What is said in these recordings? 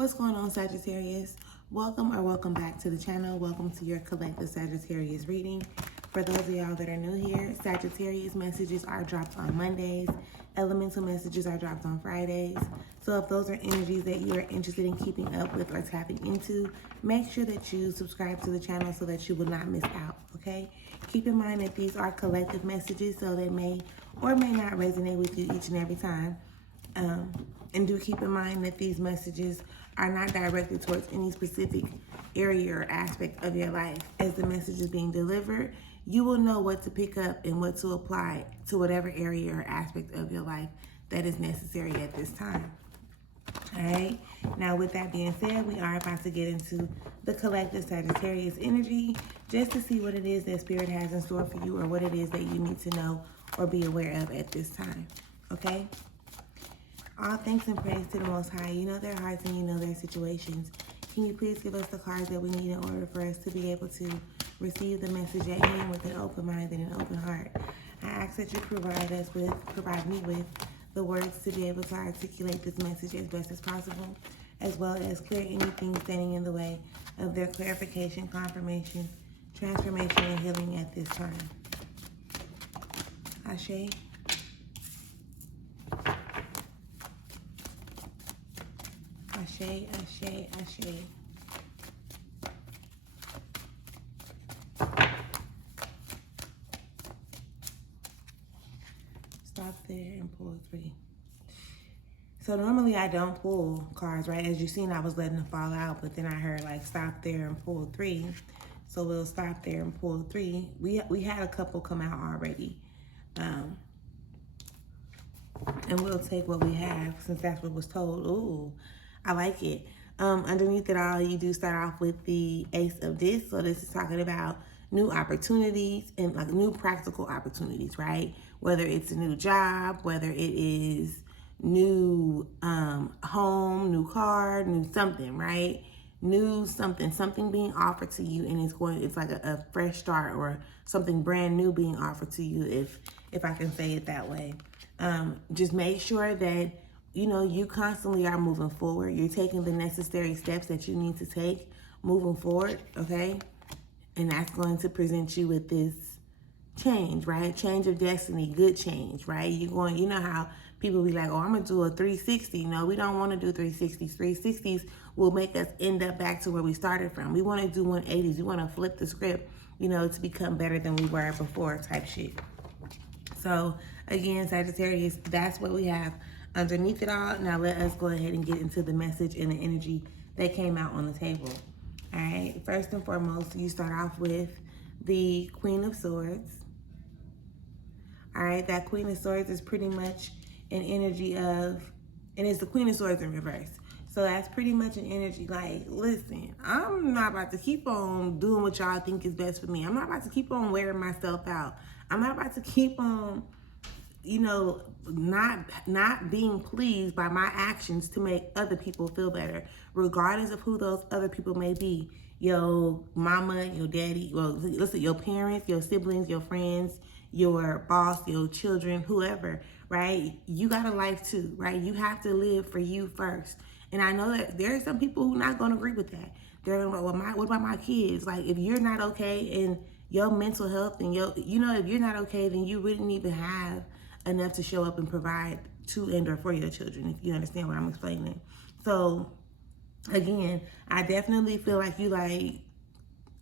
What's going on, Sagittarius? Welcome or welcome back to the channel. Welcome to your collective Sagittarius reading. For those of y'all that are new here, Sagittarius messages are dropped on Mondays. Elemental messages are dropped on Fridays. So if those are energies that you are interested in keeping up with or tapping into, make sure that you subscribe to the channel so that you will not miss out, okay? Keep in mind that these are collective messages, so they may or may not resonate with you each and every time. And do keep in mind that these messages are not directed towards any specific area or aspect of your life. As the message is being delivered, you will know what to pick up and what to apply to whatever area or aspect of your life that is necessary at this time. All right. Now, with that being said, we are about to get into the collective Sagittarius energy just to see what it is that Spirit has in store for you or what it is that you need to know or be aware of at this time. Okay? All thanks and praise to the Most High. You know their hearts and you know their situations. Can you please give us the cards that we need in order for us to be able to receive the message at hand with an open mind and an open heart? I ask that you provide me with the words to be able to articulate this message as best as possible, as well as clear anything standing in the way of their clarification, confirmation, transformation, and healing at this time. Ashe. Ashe, ashe, ashe. Stop there and pull 3. So normally I don't pull cards, right? As you've seen, I was letting them fall out, but then I heard like stop there and pull 3. So we'll stop there and pull 3. We had a couple come out already. And we'll take what we have since that's what was told. Ooh, I like it. Underneath it all, you do start off with the Ace of Discs. So this is talking about new opportunities and like new practical opportunities, right? Whether it's a new job, whether it is new home, new car, new something, right? New something being offered to you, and it's like a fresh start or something brand new being offered to you, if I can say it that way. Just make sure that you constantly are moving forward. You're taking the necessary steps that you need to take moving forward, okay? And that's going to present you with this change, right? Change of destiny, good change, right? You know how people be like, oh, I'm going to do a 360. No, we don't want to do 360s. 360s will make us end up back to where we started from. We want to do 180s. We want to flip the script, to become better than we were before type shit. So again, Sagittarius, that's what we have underneath it all. Now let us go ahead and get into the message and the energy that came out on the table. All right, first and foremost, you start off with the Queen of Swords. All right, that Queen of Swords is pretty much an energy of, and it's the Queen of Swords in reverse. So that's pretty much an energy like, listen, I'm not about to keep on doing what y'all think is best for me. I'm not about to keep on wearing myself out. I'm not about to keep on not being pleased by my actions to make other people feel better, regardless of who those other people may be. Your mama, your daddy, well, listen, your parents, your siblings, your friends, your boss, your children, whoever, right? You got a life too, right? You have to live for you first. And I know that there are some people who are not going to agree with that. They're going to go, well, what about my kids? Like, if you're not okay in your mental health and if you're not okay, then you wouldn't even have enough to show up and provide to and or for your children, if you understand what I'm explaining. So again, I definitely feel like you like,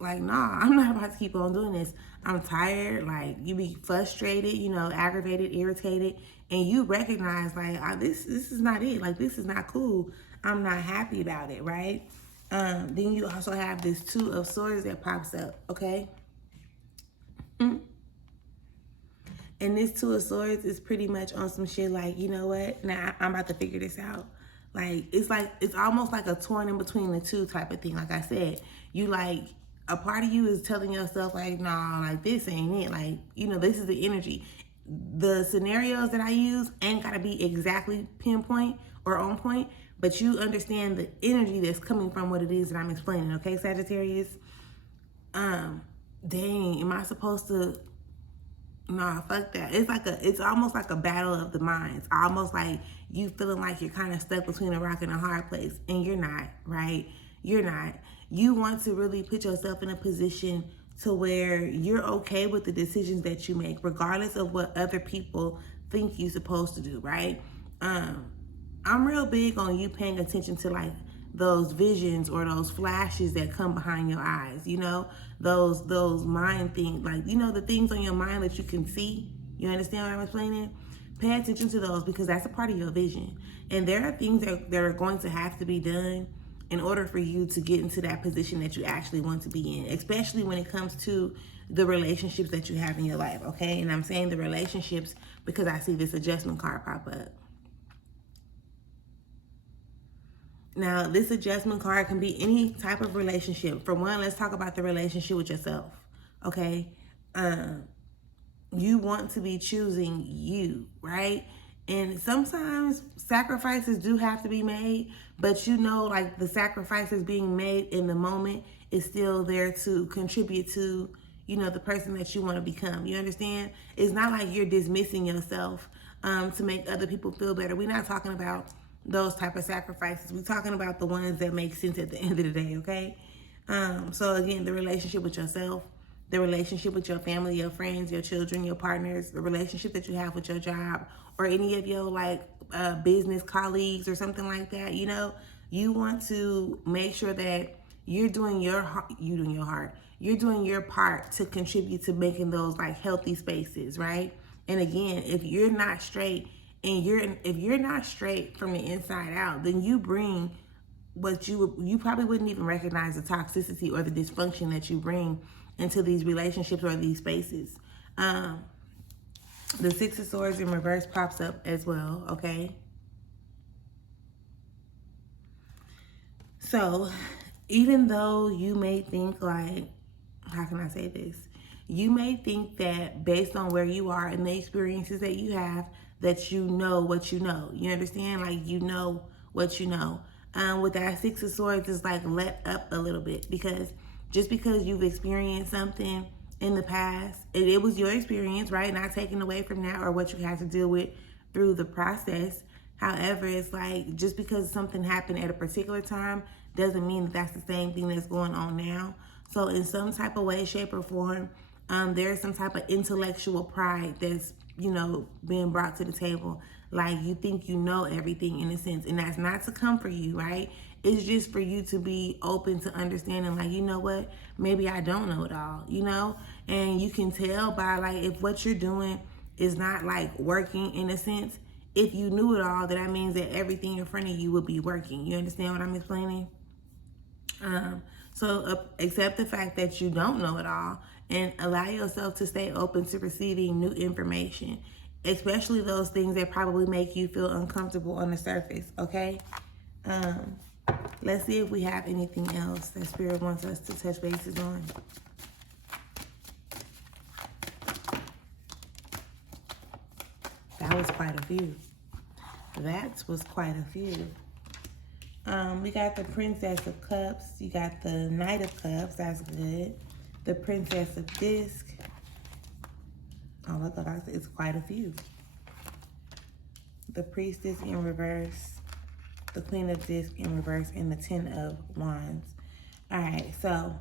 nah, I'm not about to keep on doing this. I'm tired. Like, you be frustrated, aggravated, irritated, and you recognize like, this is not it. Like, this is not cool. I'm not happy about it, right? Then you also have this Two of Swords that pops up, okay? And this Two of Swords is pretty much on some shit like, you know what? Now I'm about to figure this out. It's almost like a torn in between the two type of thing. Like I said, a part of you is telling yourself like, nah, like this ain't it. Like, this is the energy. The scenarios that I use ain't gotta be exactly pinpoint or on point, but you understand the energy that's coming from what it is that I'm explaining. Okay, Sagittarius? Dang, am I supposed to Nah, fuck that. It's almost like a battle of the minds. Almost like you feeling like you're kind of stuck between a rock and a hard place. And you're not, right? You're not. You want to really put yourself in a position to where you're okay with the decisions that you make, regardless of what other people think you're supposed to do, right? I'm real big on you paying attention to like those visions or those flashes that come behind your eyes, you know, those mind things, like, you know, the things on your mind that you can see. You understand what I'm explaining? Pay attention to those, because that's a part of your vision. And there are things that are going to have to be done in order for you to get into that position that you actually want to be in, especially when it comes to the relationships that you have in your life, okay? And I'm saying the relationships because I see this adjustment card pop up. Now, this adjustment card can be any type of relationship. For one, let's talk about the relationship with yourself, okay? You want to be choosing you, right? And sometimes sacrifices do have to be made, but you know, like the sacrifices being made in the moment is still there to contribute to, you know, the person that you want to become. You understand? It's not like you're dismissing yourself to make other people feel better. We're not talking about those type of sacrifices. We're talking about the ones that make sense at the end of the day, okay? So again, the relationship with yourself, the relationship with your family, your friends, your children, your partners, the relationship that you have with your job or any of your like business colleagues or something like that, you know, you want to make sure that you're doing your part to contribute to making those like healthy spaces, right? And again, if you're not straight if you're not straight from the inside out, then you bring what you probably wouldn't even recognize the toxicity or the dysfunction that you bring into these relationships or these spaces. The Six of Swords in reverse pops up as well, okay? So, even though you may think like, how can I say this? You may think that based on where you are and the experiences that you have, that you know what you know. You understand? Like, you know what you know. With that Six of Swords, it's like let up a little bit, because just because you've experienced something in the past, it was your experience, right? Not taken away from that or what you had to deal with through the process. However, it's like just because something happened at a particular time doesn't mean that that's the same thing that's going on now. So in some type of way, shape, or form, there's some type of intellectual pride that's, you know, being brought to the table. Like you think you know everything in a sense, and that's not to come for you, right? It's just for you to be open to understanding, like, you know what, maybe I don't know it all, you know? And you can tell by like if what you're doing is not like working in a sense. If you knew it all, that means that everything in front of you would be working. You understand what I'm explaining? So accept the fact that you don't know it all and allow yourself to stay open to receiving new information, especially those things that probably make you feel uncomfortable on the surface, okay? Let's see if we have anything else that Spirit wants us to touch bases on. That was quite a few. That was quite a few. We got the Princess of Cups. You got the Knight of Cups. That's good. The Princess of Disc. Oh, look, it's quite a few. The Priestess in reverse. The Queen of Disc in reverse. And the Ten of Wands. All right, so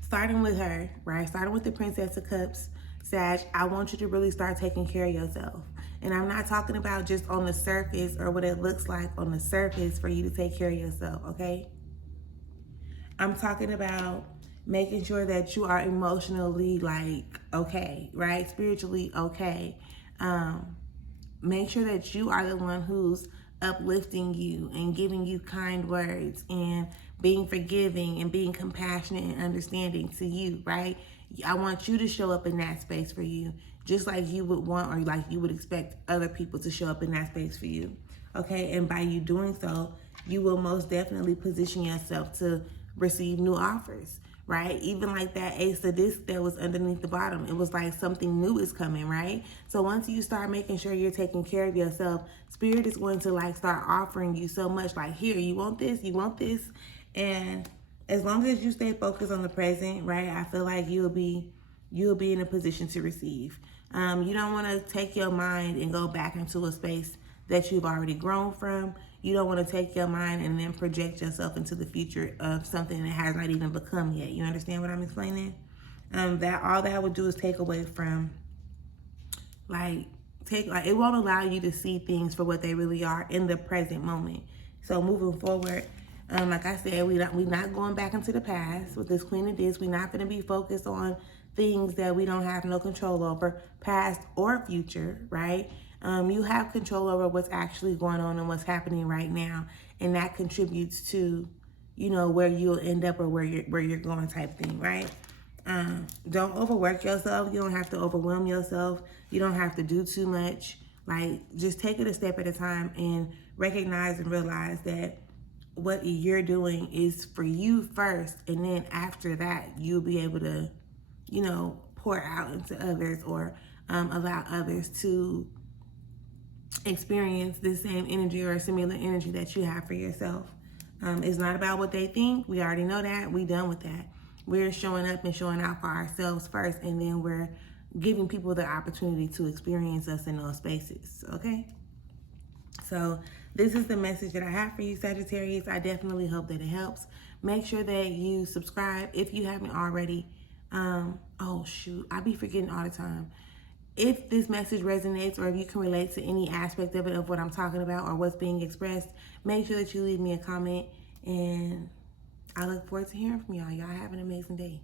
starting with her, right? Starting with the Princess of Cups, Sag, I want you to really start taking care of yourself. And I'm not talking about just on the surface or what it looks like on the surface for you to take care of yourself, okay? I'm talking about making sure that you are emotionally like okay, right? Spiritually okay. Make sure that you are the one who's uplifting you and giving you kind words and being forgiving and being compassionate and understanding to you, right? I want you to show up in that space for you, just like you would want or like you would expect other people to show up in that space for you, okay? And by you doing so, you will most definitely position yourself to receive new offers, right? Even like that Ace of Disc that was underneath the bottom, it was like something new is coming, right? So once you start making sure you're taking care of yourself, Spirit is going to like start offering you so much, like, here, you want this, and as long as you stay focused on the present, right, I feel like you'll be you'll be in a position to receive. You don't want to take your mind and go back into a space that you've already grown from. You don't want to take your mind and then project yourself into the future of something that has not even become yet. You understand what I'm explaining? That all that would do is take away from, it won't allow you to see things for what they really are in the present moment. So moving forward, like I said, we're not going back into the past with this Queen of Discs. We're not going to be focused on things that we don't have no control over, past or future, right? You have control over what's actually going on and what's happening right now, and that contributes to, where you'll end up or where you're going type thing, right? Don't overwork yourself. You don't have to overwhelm yourself. You don't have to do too much. Just take it a step at a time and recognize and realize that what you're doing is for you first, and then after that, you'll be able to, pour out into others or allow others to experience the same energy or a similar energy that you have for yourself. It's not about what they think. We already know that. We done with that. We're showing up and showing out for ourselves first, and then we're giving people the opportunity to experience us in those spaces, okay? So this is the message that I have for you, Sagittarius. I definitely hope that it helps. Make sure that you subscribe if you haven't already. Oh shoot, I be forgetting all the time. If this message resonates or if you can relate to any aspect of it, of what I'm talking about or what's being expressed, make sure that you leave me a comment, and I look forward to hearing from y'all. Y'all have an amazing day.